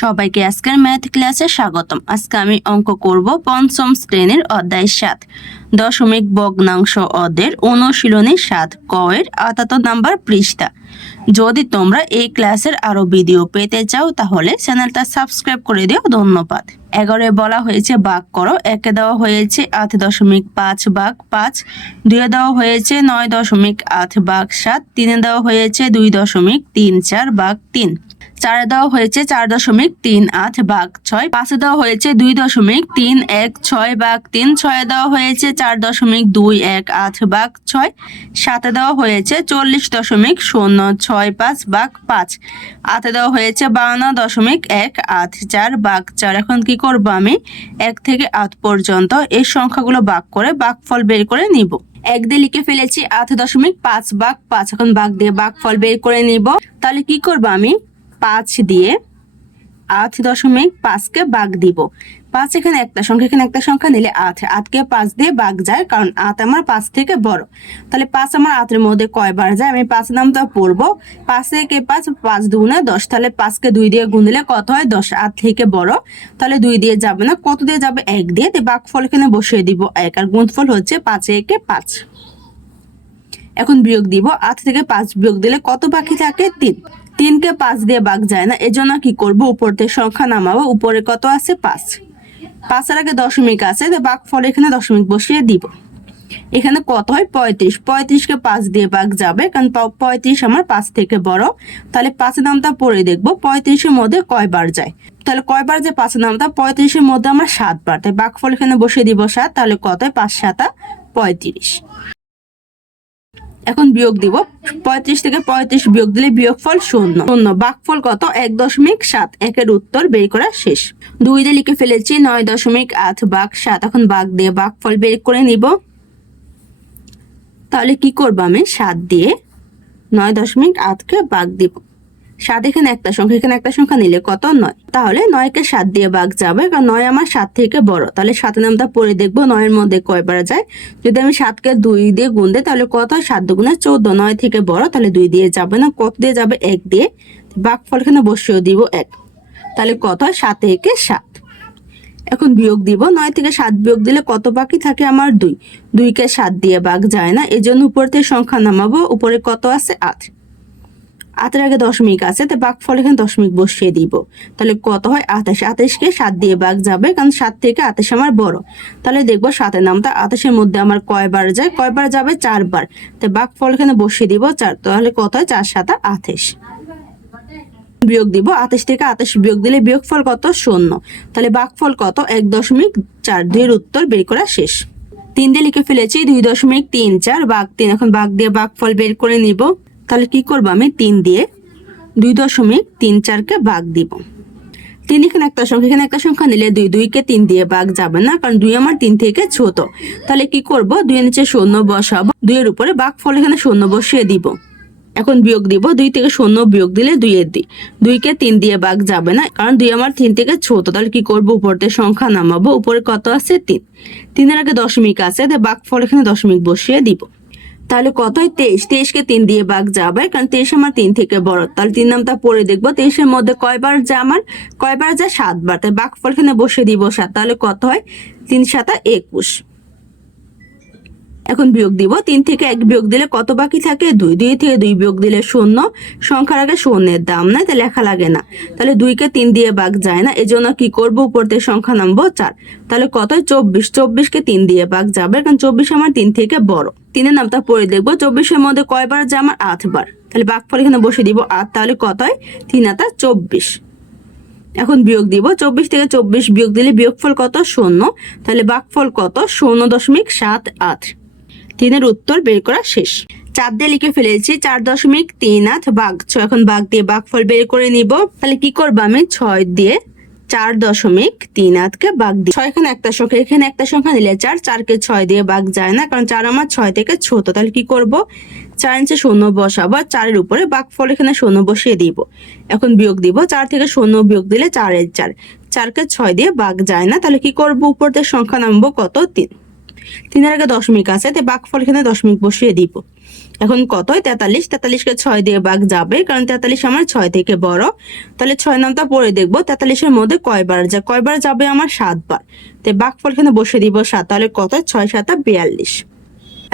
সবাইকে আজকের ম্যাথ ক্লাসে স্বাগতম। আজকে আমি অঙ্ক করব পঞ্চম শ্রেণীর অধ্যায় 7 দশমিক ভগ্নাংশ অধ্যায়ের অনুশীলনী 7 ক এর 78 নাম্বার পৃষ্ঠা। যদি তোমরা এই ক্লাসের আরো ভিডিও পেতে চাও তাহলে চ্যানেলটা সাবস্ক্রাইব করে দিও। ধন্যবাদ। 11 বলা হয়েছে ভাগ করো। 1 দেওয়া হয়েছে 8.5 ভাগ 5, 2 দেওয়া হয়েছে 9.8 ভাগ 7, 3 দেওয়া হয়েছে 2.34 ভাগ 3, 4 দেওয়া হয়েছে 4.38 ভাগ 6, 5 দেওয়া হয়েছে 2.316 ভাগ 3, 6 দেওয়া হয়েছে 4.218 ভাগ 6, 7 দেওয়া হয়েছে 40.065 ভাগ 5, 8 দেওয়া হয়েছে 52.184 ভাগ 4। এখন কি করব, আমি 1 থেকে 8 পর্যন্ত এই সংখ্যাগুলো ভাগ করে ভাগফল বের করে নিব। 1 দিয়ে লিখে ফেলেছি 8.5 ভাগ 5। এখন ভাগ দিয়ে ভাগফল বের করে নিব। তাহলে কি করব, আমি 5 দিয়ে 8.5 কে ভাগ দিব। 5 এখানে একটা সংখ্যা, এখানে একটা সংখ্যা নিলে 8, 8 কে 5 দিয়ে ভাগ যায়, কারণ 8 আমার 5 থেকে বড়। তাহলে 5 আমার 8 এর মধ্যে কয়বার যায় আমি 5 নামটা পড়ব। 5 থেকে 5, 5 দুগুণে 10। তাহলে 5 কে 2 দিয়ে গুণ দিলে কত হয়? 10। 8 থেকে বড়, তাহলে 2 দিয়ে যাবে না। কত দিয়ে যাবে? 1 দিয়ে। তো ভাগফল এখানে বসিয়ে দিব 1, আর গুণফল হচ্ছে 5 একে 5। এখন বিয়োগ দিব। 8 থেকে 5 বিয়োগ দিলে কত বাকি থাকে? 3। 3 কে 5 দিয়ে ভাগ যায় না, এজন্য কি করব, উপর থেকে সংখ্যা নামাবো। উপরে কত আছে? 5। 5 এর আগে দশমিক আছে, তো ভাগফল এখানে দশমিক বসিয়ে দিব। এখানে কত হয়? 35। 35 কে 5 দিয়ে ভাগ যাবে, কারণ 35 আমার 5 থেকে বড়। তাহলে 5 নামটা পড়ে দেখবো 35 এর মধ্যে কয়বার যায়। তাহলে কয়বার যে 5 নামটা? 35 এর মধ্যে আমরা 7 বার। তাই ভাগফল এখানে বসিয়ে দিব 7। তাহলে কত হয়? 5 7 35। এখন বিয়োগ দিব। 35 থেকে 35 বিয়োগ দিলে বিয়োগফল 0। ভাগফল কত? 1.7। একের উত্তর বের করা শেষ। 2 দিয়ে লিখে ফেলেছি 9.8 ভাগ 7। এখন ভাগ দিয়ে ভাগফল বের করে নিব। তাহলে কি করব, আমি 7 দিয়ে 9.8 কে ভাগ দিব। 7 এখানে একটা সংখ্যা, এখানে একটা সংখ্যা নিলে কত? 9। তাহলে 9 কে 7 দিয়ে ভাগ যাবে, কারণ 9 আমার 7 থেকে বড়। তাহলে 7 নামটা পড়ে দেখবো 9 এর মধ্যে কয়বার যায়। যদি আমি 7 কে 2 দিয়ে গুণ দিই তাহলে কত হয়? 7 দুগুণে 14। 9 থেকে বড়, তাহলে 2 দিয়ে যাবে না। কত দিয়ে যাবে? 1 দিয়ে। ভাগফল এখানে বসিয়ে দিব 1। তাহলে কত হয়? 7 একে 7। এখন বিয়োগ দিব। 9 থেকে 7 বিয়োগ দিলে কত বাকি থাকে আমার? 2। 2 কে 7 দিয়ে ভাগ যায় না, এজন্য উপর থেকে সংখ্যা নামাবো। উপরে কত আছে? 8। 8 এর আগে দশমিক আছে, তো ভাগফল এখানে দশমিক বসিয়ে দিব। তাহলে কত হয়? 28। 28 কে 7 দিয়ে ভাগ যাবে, কারণ 7 থেকে 28 আমার বড়। তাহলে দেখবো 7 এর নামটা 28 এর মধ্যে আমার কয়বার যায়? কয়বার যাবে? 4 বার। তো ভাগফল এখানে বসিয়ে দিব 4। তাহলে কত হয়? 4 7 28। বিয়োগ দিব। 28 থেকে 28 বিয়োগ দিলে বিয়োগফল কত? 0। তাহলে ভাগফল কত? 1.4। 2 এর উত্তর বের করা শেষ। 3 দিয়ে লিখে ফেলেছি 2.34 ভাগ 3। এখন ভাগ দিয়ে ভাগফল বের করে নিব। তাহলে কি করব, আমি 3 দিয়ে 2.34 কে ভাগ দিব। 3 এখানে একটা সংখ্যা, এখানে একটা সংখ্যা নিলে 2। 2 কে 3 দিয়ে ভাগ যাবে না, কারণ 2 আমার 3 থেকে ছোট। তাহলে কি করব, 2 এর নিচে 0 বসাবো। 2 এর উপরে ভাগফল এখানে 0 বসিয়ে দিব। এখন বিয়োগ দিব। 2 থেকে 0 বিয়োগ দিলে 2 এর 2। 2 কে 3 দিয়ে ভাগ যাবে না, কারণ 2 আমার 3 থেকে ছোট। তাহলে কি করব, উপর থেকে সংখ্যা নামাবো। উপরে কত আছে? 3। 3 এর আগে দশমিক আছে, তাই ভাগফল এখানে দশমিক বসিয়ে দিব। তাহলে কত হয়? 23। 23 কে 3 দিয়ে ভাগ যাবে, কারণ 23 আমার 3 থেকে বড়। তাহলে 3 নামটা পড়ে দেখবো। 23 এর মধ্যে কয়বার যায় আমার? কয়বার যায়? 7 বার। তাই ভাগফল এখানে বসিয়ে দিব 7। তাহলে কত হয়? 3 7 21। এখন বিয়োগ দিব। 3 থেকে 1 বিয়োগ দিলে কত বাকি থাকে? 2। 2 থেকে 2 বিয়োগ দিলে 0। সংখ্যার আগে শূন্যের দাম নাই, তাই লেখা লাগে না। তাহলে 2 কে 3 দিয়ে ভাগ যায় না, এজন্য কি করব, উপর থেকে সংখ্যা নামবো 4। তাহলে কত হয়? 24। 24 কে 3 দিয়ে ভাগ যাবে, কারণ 24 আমার 3 থেকে বড়। 3 এর নামটা পড়ে দেখবো। 24 এর মধ্যে কয়বার যায় আমার? 8 বার। তাহলে ভাগফল এখানে বসে দিব 8। তাহলে কত হয়? 3 8 24। এখন বিয়োগ দিব। 24 থেকে 24 বিয়োগ দিলে বিয়োগফল কত? 0। তাহলে ভাগফল কত? 0.78। 3 এর উত্তর বের করা শেষ। 4 দিয়ে লিখে ফেলেছি 4.38 ভাগ 6। এখন ভাগ দিয়ে ভাগফল বের করে নিব। তাহলে কি করব, আমি 6 দিয়ে 4.38 কে ভাগ দিই। 6 এখানে একটা সংখ্যা, এখানে একটা সংখ্যা নিলে 4। 4 কে 6 দিয়ে ভাগ যায় না, কারণ 4 আমার 6 থেকে ছোট। তাহলে কি করব, 4 নিচে 0 বসাবো। 4 এর উপরে ভাগফল এখানে 0 বসিয়ে দিব। এখন বিয়োগ দিব। 4 থেকে 0 বিয়োগ দিলে 4 এর 4। 4 কে 6 দিয়ে ভাগ যায় না, তাহলে কি করব, উপর থেকে সংখ্যা নামবো কত? 3। 3 এর আগে দশমিক আছে, তাই ভাগফল এখানে দশমিক বসিয়ে দিব। এখন কত হয় 43, 43কে 6 দিয়ে ভাগ যাবে, কারণ 43 আমার 6 থেকে বড়। তাহলে 6 নামটা পরে দেখবো 43-এর মধ্যে কয়বার যায়, কয়বার যাবে আমার 7 বার। তো ভাগফল এখানে বসে দিব 7, তাহলে কত 6 7 42।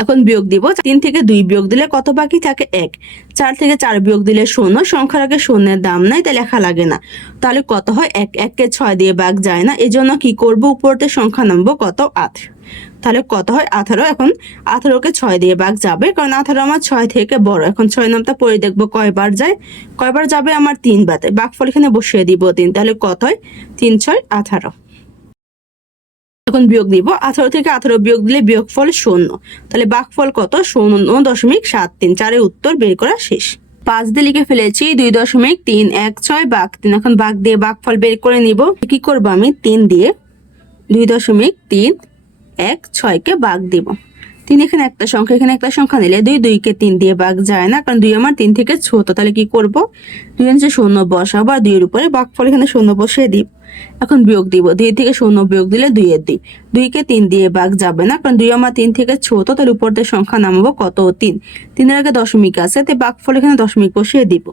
এখন বিয়োগ দিব, 3 থেকে 2 বিয়োগ দিলে কত বাকি থাকে 1, 4 থেকে 4 বিয়োগ দিলে 0, সংখ্যার আগে শূন্যের দাম নাই তাই লেখা লাগে না। তাহলে কত হয় 1, 1কে 6 দিয়ে ভাগ যায় না, এজন্য কি করব উপরতে সংখ্যা নামবো কত 8। তাহলে কত হয় 18। এখন 18কে 6 দিয়ে ভাগ যাবে, কারণ 18 আমার 6 থেকে বড়। এখন 6 নামটা পরে দেখবো কয়বার যায়, কয়বার যাবে আমার 3 বার। ভাগফল এখানে বসিয়ে দিব 3, তাহলে কত হয় 3 6 18। এখন বিয়োগ দিব, 18 থেকে 18 বিয়োগ দিলে বিয়োগফল 0, তাহলে ভাগফল কত 0.73। 4 এর উত্তর বের করা শেষ। 5 দিয়ে লিখে ফেলেছি 2.316 ভাগ 3। এখন ভাগ দিয়ে ভাগফল বের করে নিব। কি করব আমি 3 দিয়ে 2.316কে ভাগ দিব। 3 এখানে একটা সংখ্যা, এখানে একটা সংখ্যা নিলে 2, 2কে 3 দিয়ে ভাগ যায় না, কারণ 2 আমার 3 থেকে ছোট। তাহলে কি করব 2 এর নিচে 0 বসাবো, আর 2 এর উপরে ভাগফল এখানে 0 বসিয়ে দিব। এখন বিয়োগ দিব, 2 থেকে 0 বিয়োগ দিলে 2 এর 2, 2কে 3 দিয়ে ভাগ যাবে না, কারণ 2 আমার 3 থেকে ছোট। তাহলে উপর দিয়ে সংখ্যা নামাবো কত 3, 3 এর আগে দশমিক আছে, তাই ভাগফল এখানে দশমিক বসিয়ে দিব।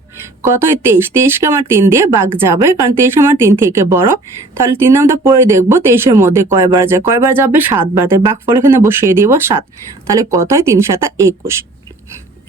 কত 23, 23কে আমার 3 দিয়ে ভাগ যাবে, কারণ 23 আমার 3 থেকে বড়। তাহলে 3 নামটা পরে দেখবো 23-এর মধ্যে কয়বার যায়, কয়বার যাবে 7 বার। তাই ভাগফল এখানে বসিয়ে দিব 7, তাহলে কত হয় 3 7 21।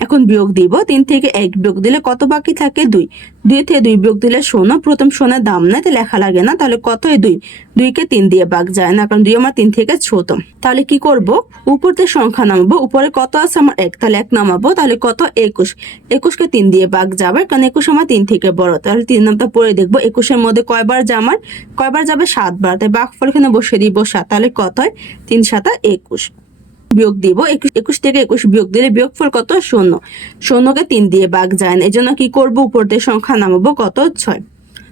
এখন বিয়োগ দিব, 3 থেকে 1 বিয়োগ দিলে কত বাকি থাকে 2, 2 থেকে 2 বিয়োগ দিলে 0, প্রথম শূন্যের দাম নাই তাই লেখা লাগে না। তাহলে কত হয় 2, 2কে 3 দিয়ে ভাগ যায় না, কারণ 2 আমার 3 থেকে ছোট। তাহলে কি করব উপরতে সংখ্যা নামাবো, উপরে কত আছে আমার 1, তাহলে 1 নামাবো। তাহলে কত 21, 21কে 3 দিয়ে ভাগ যাবে, কারণ 21 আমার 3 থেকে বড়। তাহলে 3 নামটা পরে দেখবো 21-এর মধ্যে কয়বার যায় আমার, কয়বার যাবে 7 বার। তাই ভাগফল এখানে বসিয়ে দিব 7, তাহলে কত হয় 3 7 21। বিয়োগ দিব, 21 থেকে 21 বিয়োগ দিলে বিয়োগফল কত 0, 0কে 3 দিয়ে ভাগ যায় না, এজন্য কি করব উপর দিয়ে সংখ্যা নামাবো কত 6।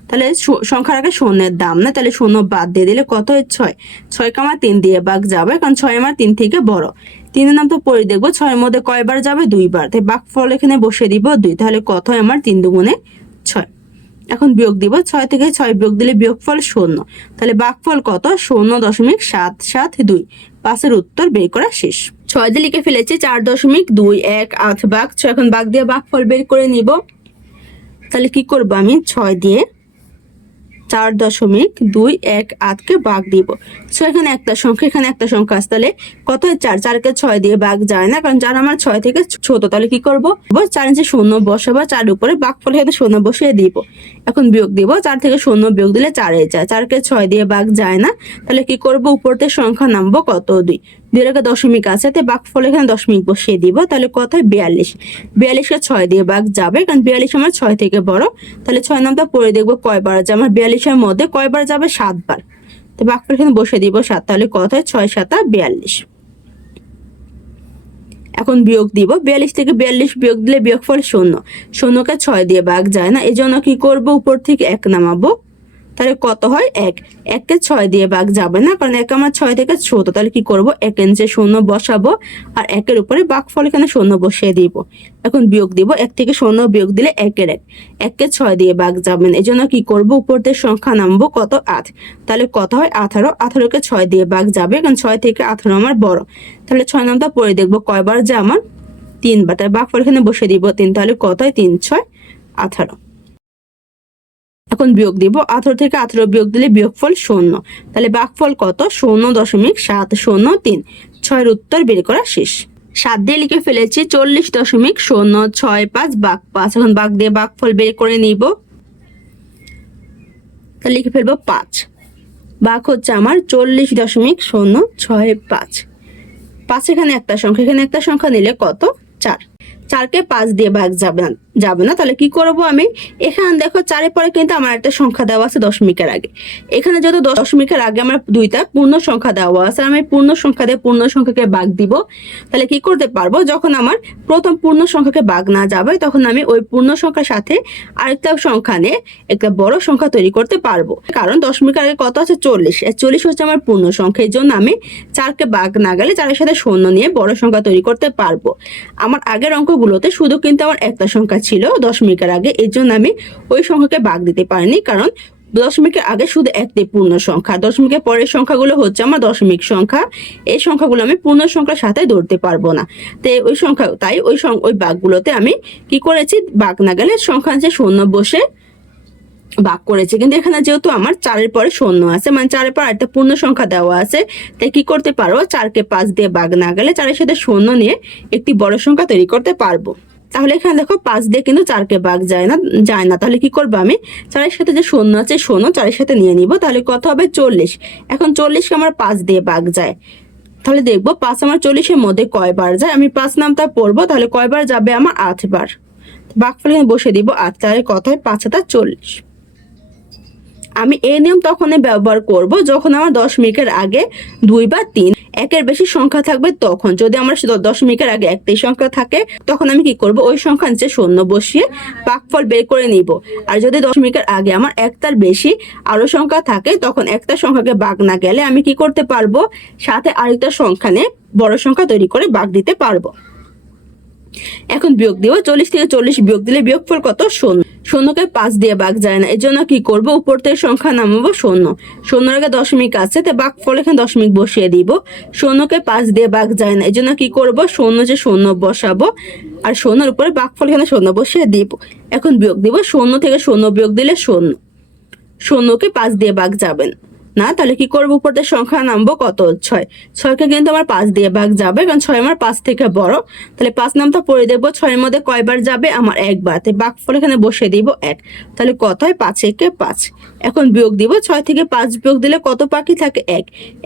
তাহলে সংখ্যার আগে শূন্যের দাম না, তাহলে 0 বাদ দিয়ে দিলে কত হয় 6, 6কে আমার 3 দিয়ে ভাগ যাবে, কারণ 6 আমার 3 থেকে বড়। 3 এর নাম তো পরে দেখবো 6 এর মধ্যে কয়বার যাবে 2 বার। তাই ভাগফল এখানে বসিয়ে দিব 2, তাহলে কত হয় আমার 3 2 6। এখন বিয়োগ দিব, 6 থেকে 6 বিয়োগ দিলে বিয়োগফল 0, তাহলে ভাগফল কত 0.772। 5 এর উত্তর বের করা শেষ। 6 দিয়ে লিখে ফেলেছি 4.218 ভাগ 6। এখন ভাগ দিয়ে ভাগফল বের করে নিব। তাহলে কি করব আমি 6 দিয়ে 4.218কে ভাগ দিব। এখানে একটা সংখ্যা, এখানে একটা সংখ্যা আছে, তাহলে কত 4, 4কে 6 দিয়ে ভাগ যায় না, কারণ 4 আমার 6 থেকে ছোট। তাহলে কি করব 4 নিচে 0 বসাবো, 4 উপরে ভাগফল এখানে 0 বসিয়ে দিব। এখন বিয়োগ দিব, 4 থেকে 0 বিয়োগ দিলে 4 যায়, 4কে 6 দিয়ে ভাগ যায় না। তাহলে কি করব উপরতে সংখ্যা নামবো কত 2, 2 এর আগে দশমিক আছে, তাই ভাগফল এখানে দশমিক বসিয়ে দিব। তাহলে কত হয় 42, 42কে 6 দিয়ে ভাগ যাবে, কারণ 42 আমার 6 থেকে বড়। তাহলে 6 নামটা পরে দেখবো কয়বার আছে আমার, 42-এর মধ্যে কয়বার যাবে 7 বার। তো ভাগফল এখানে বসিয়ে দিব 7, তাহলে কত হয় 6 7 42। এখন বিয়োগ দিব, 42 থেকে 42 বিয়োগ দিলে বিয়োগফল 0, 0কে 6 দিয়ে ভাগ যায় না, এজন্য কি করব উপর থেকে 1 নামাবো। তাহলে কত হয় 1, 1কে 6 দিয়ে ভাগ যাবে না, কারণ 1 আমার 6 থেকে ছোট। তাহলে কি করব 1 এর নিচে 0 বসাবো, আর 1 এর উপরে ভাগফল এখানে 0 বসিয়ে দিব। এখন বিয়োগ দিব, 1 থেকে 0 বিয়োগ দিলে 1 এর 1, 1কে 6 দিয়ে ভাগ যাবে না, এজন্য কি করব উপর দিয়ে সংখ্যা নামবো কত 8। তাহলে কত হয় 18, 18কে 6 দিয়ে ভাগ যাবে, কারণ 6 থেকে 18 আমার বড়। তাহলে 6 নামটা পরে দেখবো কয়বার যায় আমার 3 বার। তাহলে ভাগফল এখানে বসিয়ে দিব 3, তাহলে কত হয় 3 6 18। এখন বিয়োগ দিব, 18 থেকে 18 বিয়োগ দিলে বিয়োগফল 0, তাহলে ভাগফল কত 0.703। 6 এর উত্তর বের করা শেষ। 7 দিয়ে লিখে ফেলেছি 40.065 ভাগ 5। এখন ভাগ দিয়ে ভাগফল বের করে নিব। তাহলে লিখে ফেলবো 5, ভাগ হচ্ছে আমার 40.065। 5 এখানে একটা সংখ্যা, এখানে একটা সংখ্যা নিলে কত 4, 4কে 5 দিয়ে ভাগ যাবে না। তাহলে কি করব আমি, এখানে দেখো 4 এর পরে কিন্তু আমার একটা সংখ্যা দেওয়া আছে দশমিকের আগে। এখানে যেহেতু দশমিকের আগে আমার দুইটা পূর্ণ সংখ্যা দেওয়া আছে, আমি পূর্ণ সংখ্যা দিয়ে পূর্ণ সংখ্যাকে ভাগ দিব। তাহলে কি করতে পারবো, যখন আমার প্রথম পূর্ণ সংখ্যাকে ভাগ না যাবে, তখন আমি ওই পূর্ণ সংখ্যার সাথে আরেকটা সংখ্যা নিয়ে একটা বড় সংখ্যা তৈরি করতে পারবো। কারণ দশমিকের আগে কত আছে 40, 40 হচ্ছে আমার পূর্ণ সংখ্যা, এই জন্য আমি 4কে ভাগ না গেলে 4 এর সাথে 0 নিয়ে বড় সংখ্যা তৈরি করতে পারবো। আমার আগের অঙ্কগুলোতে শুধু কিন্তু আমার একটা সংখ্যা ছিল দশমিকের আগে, এই জন্য আমি ওই সংখ্যাকে ভাগ দিতে পারিনি, কারণ দশমিকের আগে শুধু একটি পূর্ণ সংখ্যা, দশমিকের পরের সংখ্যাগুলো হচ্ছে আমার দশমিক সংখ্যা। এই সংখ্যাগুলো আমি পূর্ণ সংখ্যার সাথে ধরতে পারবো না, তাই ওই বাঘগুলোতে আমি কি করেছি, বাঘ না গেলে সংখ্যা যে শূন্য বসে ভাগ করেছে। কিন্তু এখানে যেহেতু আমার 4-এর পরে শূন্য আছে, মানে 4-এর পর একটা পূর্ণ সংখ্যা দেওয়া আছে, তাই কি করতে পারবো, 4কে 5 দিয়ে ভাগ না গেলে 4-এর সাথে শূন্য নিয়ে একটি বড় সংখ্যা তৈরি করতে পারবো। তাহলে এখানে দেখো 5 দিয়ে কিন্তু 4কে ভাগ যায় না। তাহলে কি করবো, আমি 4-এর সাথে যে শূন্য আছে শূন্য 4-এর সাথে নিয়ে নিব। তাহলে কত হবে, 40। এখন 40কে আমার 5 দিয়ে ভাগ যায়, তাহলে দেখবো 5 আমার 40-এর মধ্যে কয়বার যায়। আমি 5 নামটা পড়বো, তাহলে কয়বার যাবে, আমার 8 বার। ভাগফল এখানে বসে দিব 8। তাহলে কত হয়, 5 × 40। আমি এই নিয়ম তখনই ব্যবহার করব যখন আমার দশমিকের আগে 2 বা 3 একের বেশি সংখ্যা থাকবে। তখন যদি আমার দশমিকের আগে একটি সংখ্যা থাকে, তখন আমি কি করব, ওই সংখ্যার নিচে শূন্য বসিয়ে ভাগফল বের করে নিব। আর যদি দশমিকের আগে আমার একটার বেশি আরো সংখ্যা থাকে, তখন একটা সংখ্যাকে ভাগ না গেলে আমি কি করতে পারবো, সাথে আরেকটা সংখ্যা নিয়ে বড় সংখ্যা তৈরি করে ভাগ দিতে পারবো। এখন বিয়োগ দিব, 40 থেকে 40 বিয়োগ দিলে বিয়োগফল কত, 0। 0কে 5 দিয়ে ভাগ যায় না, এর জন্য কি করব, উপর থেকে সংখ্যা নামাবো 0। 0-এর আগে দশমিক আছে, তো ভাগফল এখানে দশমিক বসিয়ে দিব। 0কে 5 দিয়ে ভাগ যায় না, এর জন্য কি করব, 0 যে 0 বসাবো, আর 0-এর উপরে ভাগফল এখানে 0 বসিয়ে দিব। এখন বিয়োগ দিব, 0 থেকে 0 বিয়োগ দিলে 0। 0কে 5 দিয়ে ভাগ যাবেন না, তাহলে কি করবো, উপর থেকে সংখ্যা নামবো কত, 6। 6কে কিন্তু আমার 5 দিয়ে ভাগ যাবে, কারণ 6 আমার 5 থেকে বড়। তাহলে 5 নামটা পড়ে দেবো, 6-এর মধ্যে কয়বার যাবে, আমার একবার। তাই ভাগফল এখানে বসে দিব 1। তাহলে কত হয়, 5 × 5। এখন বিয়োগ দিব, 6 থেকে 5 বিয়োগ দিলে কত বাকি থাকে, 1।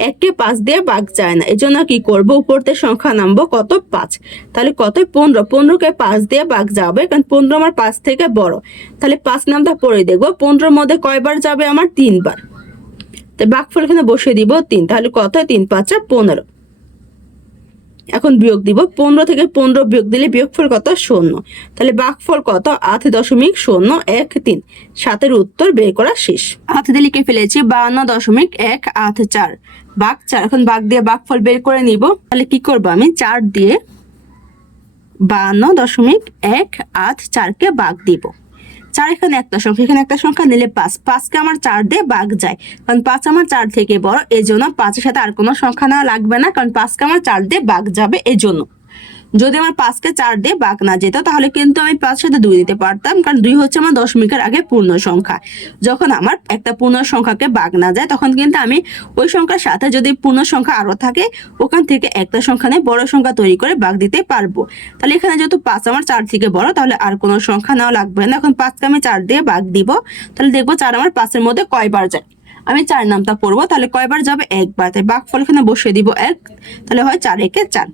1কে 5 দিয়ে ভাগ যায় না, এই জন্য কি করবো, উপর থেকে সংখ্যা নামবো কত, 5। তাহলে কত, 15। 15কে 5 দিয়ে ভাগ যাবে, কারণ 15 আমার 5 থেকে বড়। তাহলে 5 নামটা পড়ে দেখবো, 15-এর মধ্যে কয়বার যাবে, আমার 3 বার। তাই ভাগফল এখানে বসিয়ে দিব 3। তাহলে কত হয়, 3 × 5 = 15। এখন বিয়োগ দিব, 15 থেকে 15 বিয়োগ দিলে বিয়োগফল কত, 0। তাহলে ভাগফল কত, 8.013। 7-এর উত্তর বের করা শেষ। 8 দিয়ে লিখে ফেলেছি 52.184 ভাগ 4। এখন ভাগ দিয়ে ভাগফল বের করে নিব। তাহলে কি করব, আমি 4 দিয়ে 52.184কে ভাগ দিব। 4 এখানে একটা সংখ্যা, এখানে একটা সংখ্যা নিলে 5। 5কে আমার 4 দিয়ে ভাগ যায়, কারণ 5 আমার 4 থেকে বড়, এই জন্য 5-এর সাথে আর কোনো সংখ্যা নেওয়া লাগবে না, কারণ 5কে আমার 4 দিয়ে ভাগ যাবে এই জন্য। যদি আমার 5কে 4 দিয়ে ভাগ না যেত, তাহলে কিন্তু আমি 5-এর সাথে 2 দিতে পারতাম, কারণ 2 হচ্ছে আমার দশমিকের আগে পূর্ণ সংখ্যা। যখন আমার একটা পূর্ণ সংখ্যাকে ভাগ না যায়, তখন কিন্তু আমি ওই সংখ্যার সাথে যদি পূর্ণ সংখ্যা আরো থাকে, ওখান থেকে একটা সংখ্যা নিয়ে বড় সংখ্যা তৈরি করে ভাগ দিতে পারবো। তাহলে এখানে যেহেতু 5 আমার 4 থেকে বড়, তাহলে আর কোনো সংখ্যা নেওয়া লাগবে না। এখন 5কে আমি 4 দিয়ে ভাগ দিব, তাহলে দেখবো 4 আমার 5-এর মধ্যে কয়বার যায়। আমি 4 নামটা পড়বো, তাহলে কয়বার যাবে, একবার। তাই ভাগফল এখানে বসিয়ে দিব 1। তাহলে হয় 4 × 4।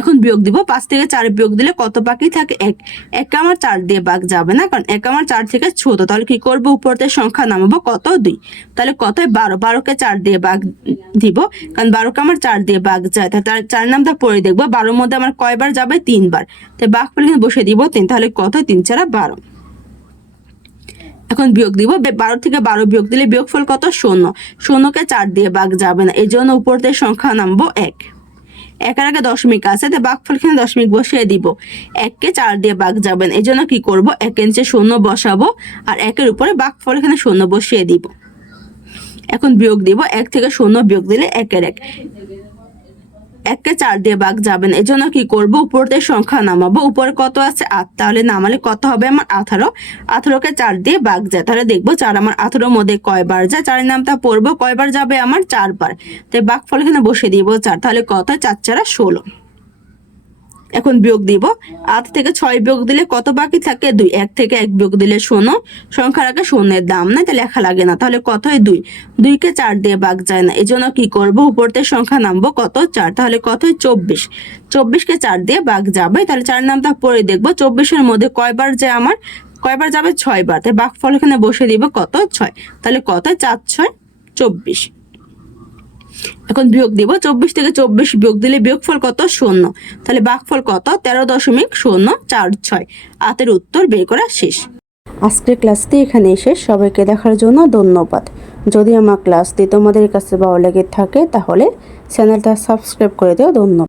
এখন বিয়োগ দিব, 5 থেকে 4 বিয়োগ দিলে কত বাকি থাকে, 1। 1কে আমার 4 দিয়ে ভাগ যাবে না, কারণ 1 আমার 4 থেকে ছোট। তাহলে কি করবো, উপর থেকে সংখ্যা নামাবো কত, 2। তাহলে কত হয়, 12। 12কে 4 দিয়ে ভাগ দিব, কারণ 12কে আমার 4 দিয়ে ভাগ যায়। তাহলে 4 নামটা পড়ে দেখবো, 12-এর মধ্যে আমার কয়বার যাবে, 3 বার। তাই ভাগফল এখানে বসে দিব 3। তাহলে কত হয়, 3 × 4 = 12। এখন বিয়োগ দিব, 12 থেকে 12 বিয়োগ দিলে বিয়োগফল কত, 0। 0কে 4 দিয়ে ভাগ যাবে না, এই জন্য উপর থেকে সংখ্যা নামবো 1। 1-এর আগে দশমিক আছে, তাই ভাগফল এখানে দশমিক বসিয়ে দিব। 1কে 4 দিয়ে ভাগ যাবেন, এই জন্য কি করবো, 1-এর নিচে 0 বসাবো, আর 1-এর উপরে ভাগফল এখানে 0 বসিয়ে দিব। এখন বিয়োগ দিব, 1 থেকে 0 বিয়োগ দিলে 1-এর 1। 1কে 4 দিয়ে ভাগ যাবেন, এই জন্য কি করবো, উপর থেকে সংখ্যা নামাবো। উপরে কত আছে, 8। তাহলে নামালে কত হবে, আমার 18। 18কে 4 দিয়ে ভাগ যায়, তাহলে দেখবো 4 আমার 18-এর মধ্যে কয়বার যায়। 4-এর নামটা পড়বো, কয়বার যাবে, আমার 4 বার। তাই ভাগফল এখানে বসিয়ে দিব 4। তাহলে কত হয়, 4 × 4 = 16। এখন বিয়োগ দিব, 8 থেকে 6 বিয়োগ দিলে কত বাকি থাকে, 2। 1 থেকে 1 বিয়োগ দিলে 0। সংখ্যার আগে শূন্যের দাম নাই, তাই লেখা লাগে না। তাহলে কত হয়, 2। 2কে 4 দিয়ে ভাগ যায় না, এই জন্য কি করবো, উপর থেকে সংখ্যা নামবো কত, 4। তাহলে কত হয়, 24। 24কে 4 দিয়ে ভাগ যাবে, তাহলে 4 নামটা পড়ে দেখবো, 24-এর মধ্যে কয়বার যায়, আমার কয়বার যাবে, 6 বার। তাই ভাগফল এখানে বসে দিব কত, 6। তাহলে কত হয়, 4 × 6 = 24। এখন বিয়োগ দিব, 24 থেকে 24 বিয়োগ দিলে বিয়োগফল কত, 0। তাহলে ভাগফল কত, 13.046। 8-এর উত্তর বের করা শেষ। আজকের ক্লাসটি এখানে শেষ। সবাইকে দেখার জন্য ধন্যবাদ। যদি আমার ক্লাসটি তোমাদের কাছে ভালো লেগে থাকে, তাহলে চ্যানেলটা সাবস্ক্রাইব করে দিও। ধন্যবাদ।